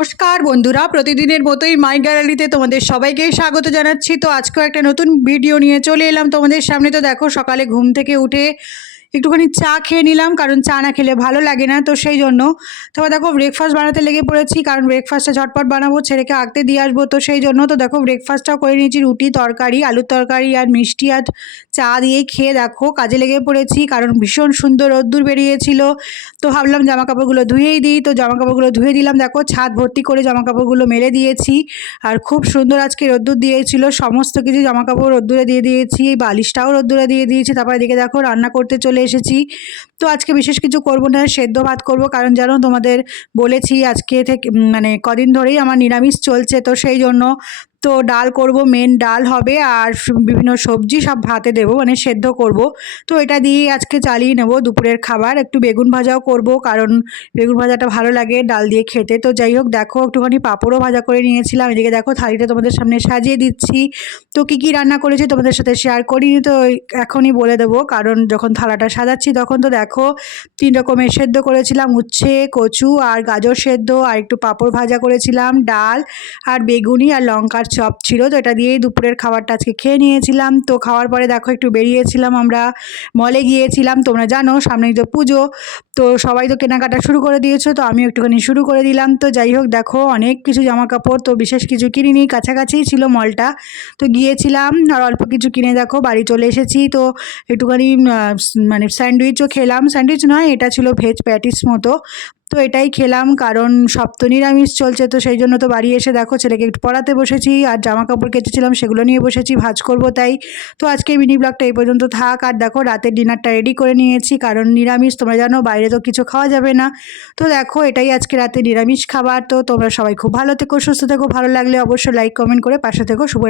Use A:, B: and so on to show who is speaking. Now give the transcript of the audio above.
A: নমস্কার বন্ধুরা, প্রতিদিনের মতোই মাই গ্যালারিতে তোমাদের সবাইকে স্বাগত জানাচ্ছি। তো আজকেও একটা নতুন ভিডিও নিয়ে চলে এলাম তোমাদের সামনে। তো দেখো, সকালে ঘুম থেকে উঠে একটুখানি চা খেয়ে নিলাম, কারণ চা না খেলে ভালো লাগে না, তো সেই জন্য। তারপর দেখো ব্রেকফাস্ট বানাতে লেগে পড়েছি, কারণ ব্রেকফাস্টটা ঝটপট বানাবো, ছেলেকে আঁকতে দিয়ে আসব, তো সেই জন্য। তো দেখো ব্রেকফাস্টটাও করে নিয়েছি, রুটি, তরকারি, আলুর তরকারি, আর মিষ্টি, আর চা দিয়েই খেয়ে দেখো, কাজে লেগে পড়েছি, কারণ ভীষণ সুন্দর রোদ্দুর বেরিয়েছিল। তো ভাবলাম জামা কাপড়গুলো ধুয়েই দিই, তো জামা কাপড়গুলো ধুয়ে দিলাম। দেখো, ছাদ ভর্তি করে জামা কাপড়গুলো মেলে দিয়েছি, আর খুব সুন্দর আজকে রোদ্দুর দিয়েছিল, সমস্ত কিছু জামা কাপড় রোদ্দুরে দিয়ে দিয়েছি এই বালিশটাও রোদ্দুরে দিয়ে দিয়েছি, তারপরে দেখে দেখো, রান্না করতে চলে এসেছি। তো আজকে বিশেষ কিছু করব না, সেদ্ধ ভাত করব। কারণ জানো, তোমাদের বলেছি আজকে থেকে মানে কদিন ধরেই আমার নিরামিষ চলছে। তো সেই জন্য তো ডাল করব মেন ডাল হবে আর বিভিন্ন সবজি সব ভাতে দেবো মানে সেদ্ধ করব। তো এটা দিয়ে আজকে চালিয়ে নেব দুপুরের খাবার। একটু বেগুন ভাজাও করব কারণ বেগুন ভাজাটা ভালো লাগে ডাল দিয়ে খেতে। তো যাই হোক, দেখো একটুখানি পাঁপড়ও ভাজা করে নিয়েছিলাম। এদিকে দেখো থালিটা তোমাদের সামনে সাজিয়ে দিচ্ছি। তো কী কী রান্না করেছি তোমাদের সাথে শেয়ার করিনি, তো এখনই বলে দেবো। কারণ যখন থালাটা সাজাচ্ছি তখন তো দেখো তিন রকমের সেদ্ধ করেছিলাম, উচ্ছে, কচু আর গাজর সেদ্ধ আর একটু পাঁপড় ভাজা করেছিলাম, ডাল আর বেগুনি আর লঙ্কার চপ ছিল, তো এটা দিয়েই দুপুরের খাবারটা আজকে খেয়ে নিয়েছিলাম। তো খাওয়ার পরে দেখো একটু বেরিয়েছিলাম আমরা মলে গিয়েছিলাম, তোমরা জানো সামনেই তো পুজো, তো সবাই তো কেনাকাটা শুরু করে দিয়েছ, তো আমিও একটুখানি শুরু করে দিলাম। তো যাই হোক দেখো অনেক কিছু জামা কাপড় তো বিশেষ কিছু কিনিনি, কাছাকাছিই ছিল মলটা তো গিয়েছিলাম আর অল্প কিছু কিনে দেখো বাড়ি চলে এসেছি, তো একটুখানি মানে স্যান্ডউইচও খেলাম। স্যান্ডউইচ নয়, এটা ছিল ভেজ প্যাটিস মতো। তো এটাই খেলাম, কারণ সপ্ত নিরামিষ চলছে, তো সেই জন্য তো বাড়ি এসে দেখো ছেলেকে একটু পড়াতে বসেছি, আর জামা কাপড় কেচেছিলাম, সেগুলো নিয়ে বসেছি, ভাজ করব তাই। তো আজকে মিনি ব্লগটা এই পর্যন্ত থাক, আর দেখো রাতের ডিনারটা রেডি করে নিয়েছি, কারণ নিরামিষ, তোমরা জানো, বাইরে তো কিছু খাওয়া যাবে না। তো দেখো, এটাই আজকে রাতে নিরামিষ খাবার, তো তোমরা সবাই খুব ভালো থেকো, সুস্থ থেকো, ভালো লাগলে অবশ্যই লাইক কমেন্ট করে পাশে থেকো শুভ